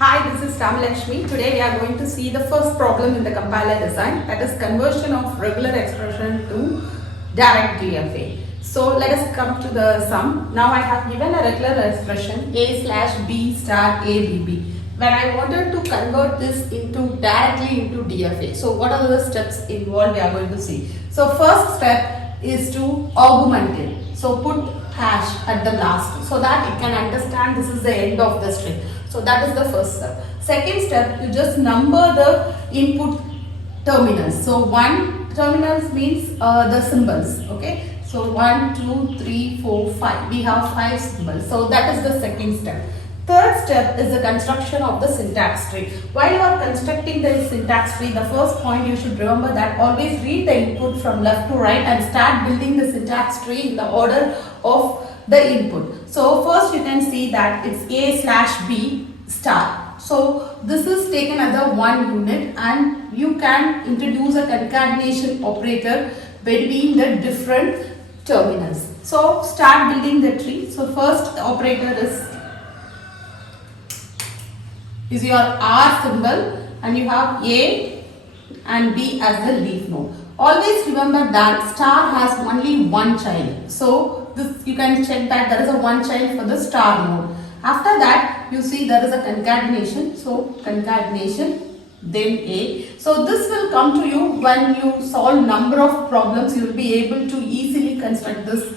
Hi, this is Lakshmi. Today we are going to see the first problem in the compiler design, that is conversion of regular expression to direct DFA. So let us come to the sum. Now I have given a regular expression a slash b star ABB. When I wanted to convert this directly into DFA. So what are the steps involved we are going to see. So first step is to augment it. So put hash at the last so that it can understand this is the end of the string. So that is the first step. Second step, you just number the input terminals. So one terminals means the symbols. Okay. So 1, 2, 3, 4, 5. We have 5 symbols. So that is the second step. Third step is the construction of the syntax tree. While you are constructing the syntax tree, the first point you should remember that always read the input from left to right and start building the syntax tree in the order of the input. So first you can see that it's a slash b star. So this is taken as a one unit and you can introduce a concatenation operator between the different terminals. So start building the tree. So first the operator is your R symbol and you have A and B as the leaf node. Always remember that star has only one child. So this you can check that there is a one child for the star node. After that you see there is a concatenation. So concatenation then A. So this will come to you when you solve number of problems. You will be able to easily construct this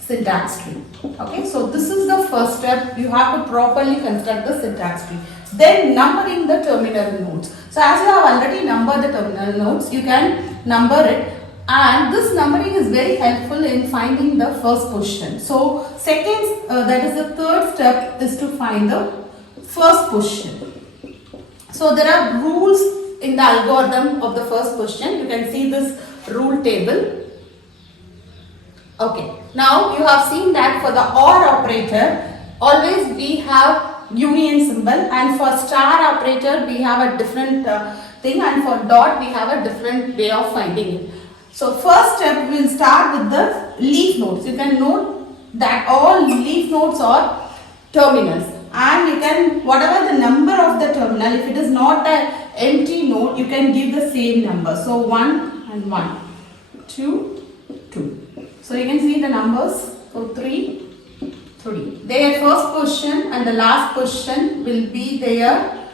syntax tree. Okay, so this is the first step. You have to properly construct the syntax tree. Then numbering the terminal nodes. So as you have already numbered the terminal nodes, you can number it, and this numbering is very helpful in finding the first position. So second, that is the third step, is to find the first position. So there are rules in the algorithm of the first position. You can see this rule table. Okay, now you have seen that for the OR operator, always we have union symbol, and for star operator we have a different thing, and for dot we have a different way of finding it. So first step we will start with the leaf nodes. You can note that all leaf nodes are terminals, and you can, whatever the number of the terminal, if it is not an empty node, you can give the same number. So 1 and 1, 2, 2. So you can see the numbers. So 3, 3. Their first position and the last position will be their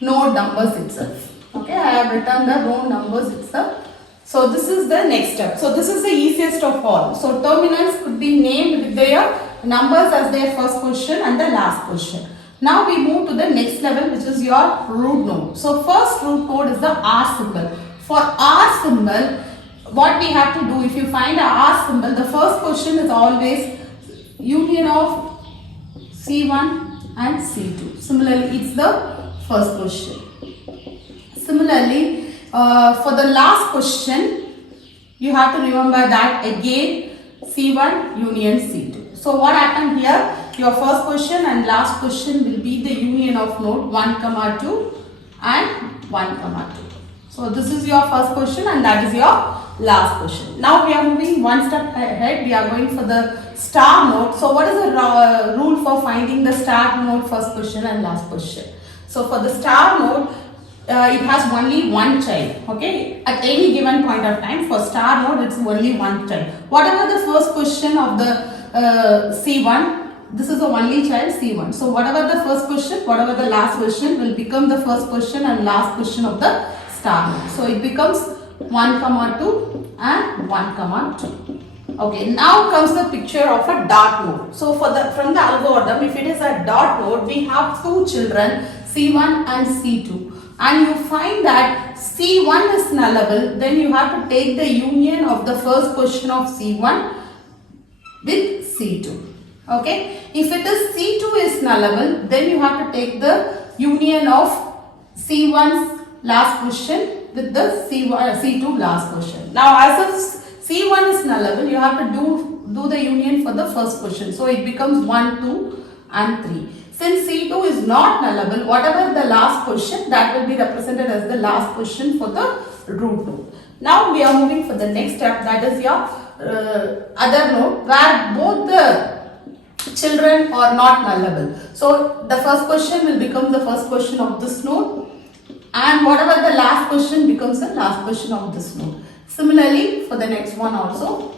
node numbers itself. Okay, I have written the node numbers itself. So this is the next step. So this is the easiest of all. So terminals could be named with their numbers as their first position and the last position. Now we move to the next level, which is your root node. So first root node is the R symbol. For R symbol, what we have to do, if you find a R symbol, the first position is always union of C1 and C2. Similarly, it's the first position. Similarly, for the last position, you have to remember that again C1 union C2. So what happened here? Your first position and last position will be the union of node 1, 2 and 1, 2. So this is your first question and that is your last question. Now we are moving one step ahead. We are going for the star node. So what is the rule for finding the star node first question and last question? So for the star node, it has only one child. Okay, at any given point of time, for star node it's only one child. Whatever the first question of the C1, this is the only child C1. So whatever the first question, whatever the last question will become the first question and last question of the star node. So it becomes 1, 2 and 1, 2. Okay, now comes the picture of a dot node. So from the algorithm, if it is a dot node, we have two children C1 and C2. And you find that C1 is nullable, then you have to take the union of the first position of C1 with C2. Okay, if it is C2 is nullable, then you have to take the union of C1's last position with the C2 last position. Now as if C1 is nullable, you have to do the union for the first position. So it becomes 1, 2 and 3. Since C2 is not nullable, whatever the last position, that will be represented as the last position for the root node. Now we are moving for the next step, that is your other node, where both the children are not nullable. So the first question will become the first question of this node, and whatever the last question becomes the last question of this node. Similarly for the next one also.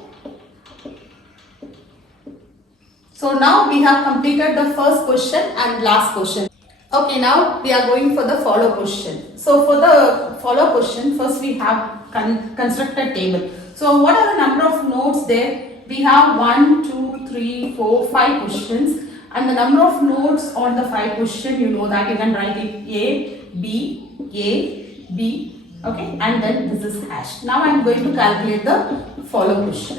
So now we have completed the first question and last question. Okay, now we are going for the follow question. So for the follow question, first we have constructed table. So what are the number of nodes there? We have 1, 2, 3, 4, 5 questions, and the number of nodes on the 5 question, you know that you can write it A, B, okay, and then this is hash. Now I am going to calculate the follow question.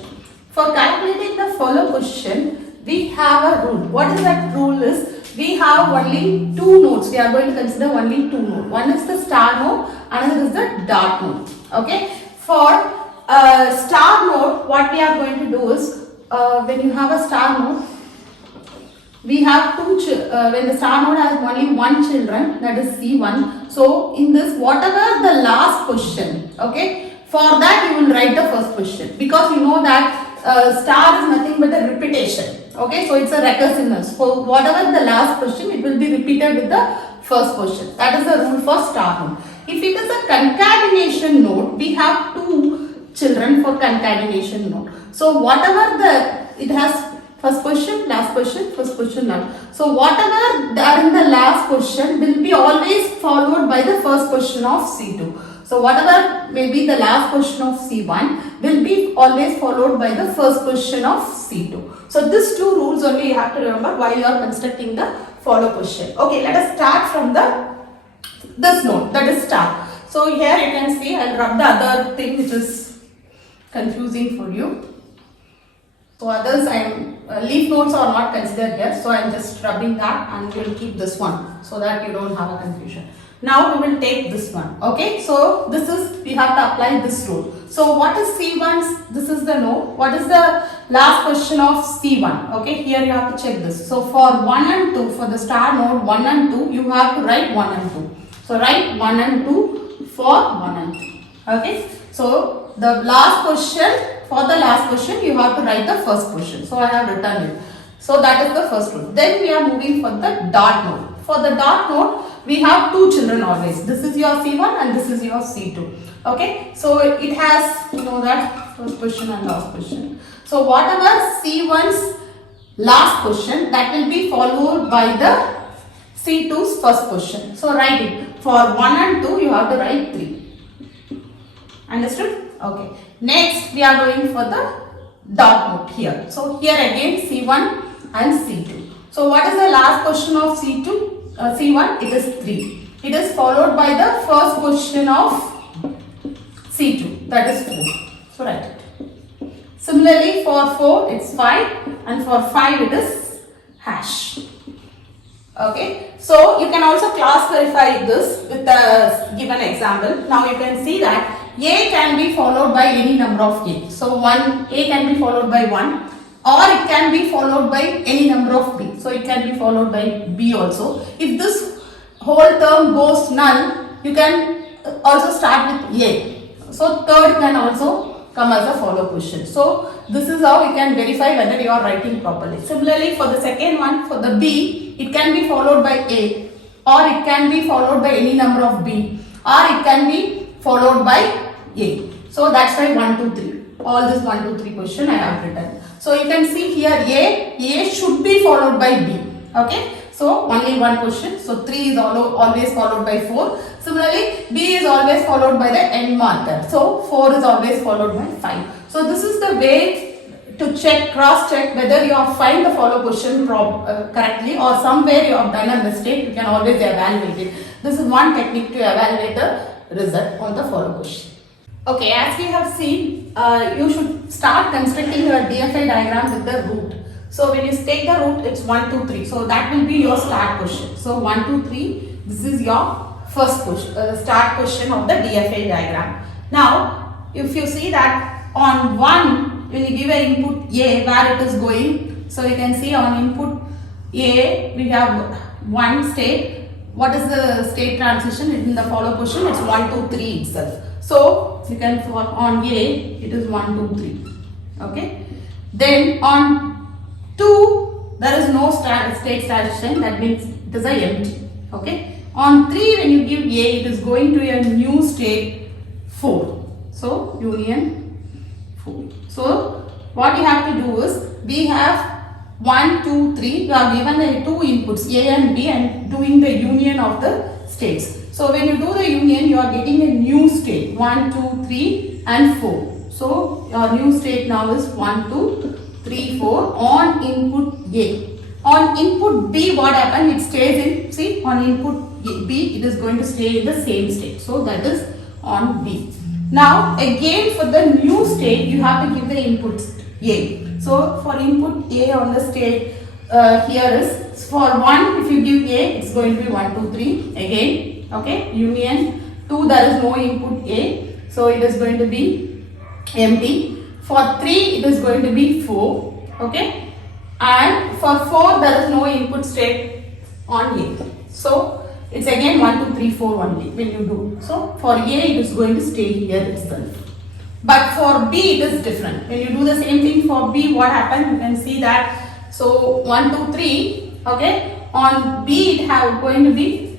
For calculating the follow question, we have a rule. What is that rule is, we have only 2 nodes. We are going to consider only 2 nodes. One is the star node, another is the dot node. Okay. For star node, what we are going to do is, when you have a star node, we have when the star node has only one children, that is C1. So in this, whatever the last question, okay, for that you will write the first question, because you know that star is nothing but a repetition. Okay, so it's a recursiveness. For whatever the last question, it will be repeated with the first question. That is the rule for star node. If it is a concatenation node, we have 2 children for concatenation node. So whatever it has first question, last question, first question, last. So whatever are in the last question will be always followed by the first question of C2. So whatever may be the last question of C1 will be always followed by the first question of C2. So these 2 rules only you have to remember while you are constructing the follow question. Okay, let us start from this node, that is star. So here you can see, I'll rub the other thing which is confusing for you. So others, leaf nodes are not considered here, so I am just rubbing that, and we will keep this one so that you don't have a confusion. Now we will take this one. Okay, so this is, we have to apply this rule. So what is C1? This is the node. What is the last question of C1? Okay, here you have to check this. So for 1 and 2, for the star node 1 and 2, you have to write 1 and 2. So write 1 and 2 for 1 and 2. Okay, so the last question, for the last question you have to write the first question. So I have written it. So that is the first rule. Then we are moving for the dot node. For the dot node, we have 2 children always. This is your C1 and this is your C2. Okay, so it has, you know that, first question and last question. So whatever C1's last question, that will be followed by the C2's first question. So write it. For 1 and 2, you have to write 3. Understood? Okay. Next, we are going for the dot node here. So here again C1 and C2. So what is the last question of C2? C1, it is 3. It is followed by the first question of C2, that is 4. So write it. Similarly for 4 it's 5, and for 5 it is hash. Okay, so you can also class verify this with the given example. Now you can see that A can be followed by any number of A. So A can be followed by 1. Or it can be followed by any number of B. So it can be followed by B also. If this whole term goes null, you can also start with A. So third can also come as a follow question. So this is how you can verify whether you are writing properly. Similarly for the second one, for the B, it can be followed by A, or it can be followed by any number of B, or it can be followed by A. So that's why 1, 2, 3. All this 1, 2, 3 question I have written. So you can see here A should be followed by B. Okay. So only one question. So 3 is always followed by 4. Similarly, B is always followed by the end marker. So 4 is always followed by 5. So this is the way to check, cross check whether you have find the follow question correctly, or somewhere you have done a mistake. You can always evaluate it. This is one technique to evaluate the result on the follow question. Okay, as we have seen, you should start constructing your DFA diagram with the root. So when you take the root, it's 1, 2, 3. So that will be your start question. So 1, 2, 3. This is your first question, start question of the DFA diagram. Now, if you see that on 1, when you give an input A, where it is going. So you can see on input A, we have one state. What is the state transition in the follow question? It's 1, 2, 3 itself. So you can on A, it is 1, 2, 3. Okay. Then on 2, there is no state transition, that means it is a empty. Okay. On 3, when you give A, it is going to a new state 4. So union 4. So what you have to do is, we have 1, 2, 3. You are given the 2 inputs A and B and doing the union of the states. So when you do the union, you are getting a new state 1, 2, 3 and 4. So your new state now is 1, 2, 3, 4 on input A. On input B, what happened? It stays in, see, on input B, it is going to stay in the same state. So that is on B. Now again for the new state, you have to give the inputs A. So for input A on the state here is, for 1, if you give A, it's going to be 1, 2, 3 again. Okay, union 2, there is no input A. So it is going to be empty. For 3, it is going to be 4. Okay. And for 4, there is no input state on A. So it's again 1, 2, 3, 4 only when you do. So for A, it is going to stay here itself. But for B, it is different. When you do the same thing for B, what happened? You can see that. So 1, 2, 3. Okay. On B, it have going to be.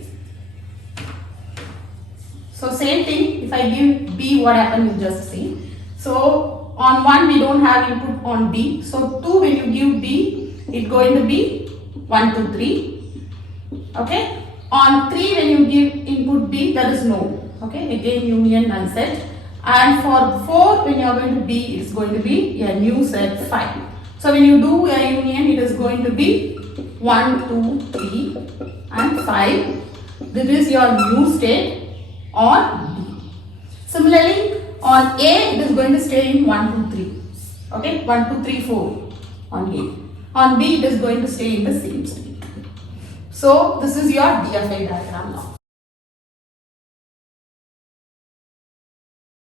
So same thing. If I give B, what happened? You just see. So on 1, we don't have input on B. So 2, when you give B, it's going to be 1, 2, 3. Okay. On 3, when you give input B, there is no. Okay. Again, union null set. And for 4, when you are going to B, it's going to be a new set 5. So when you do a union, it is going to be 1, 2, 3 and 5. This is your new state on B. Similarly, on A, it is going to stay in 1, 2, 3. Okay, 1, 2, 3, 4 on A. On B, it is going to stay in the same state. So this is your DFA diagram now.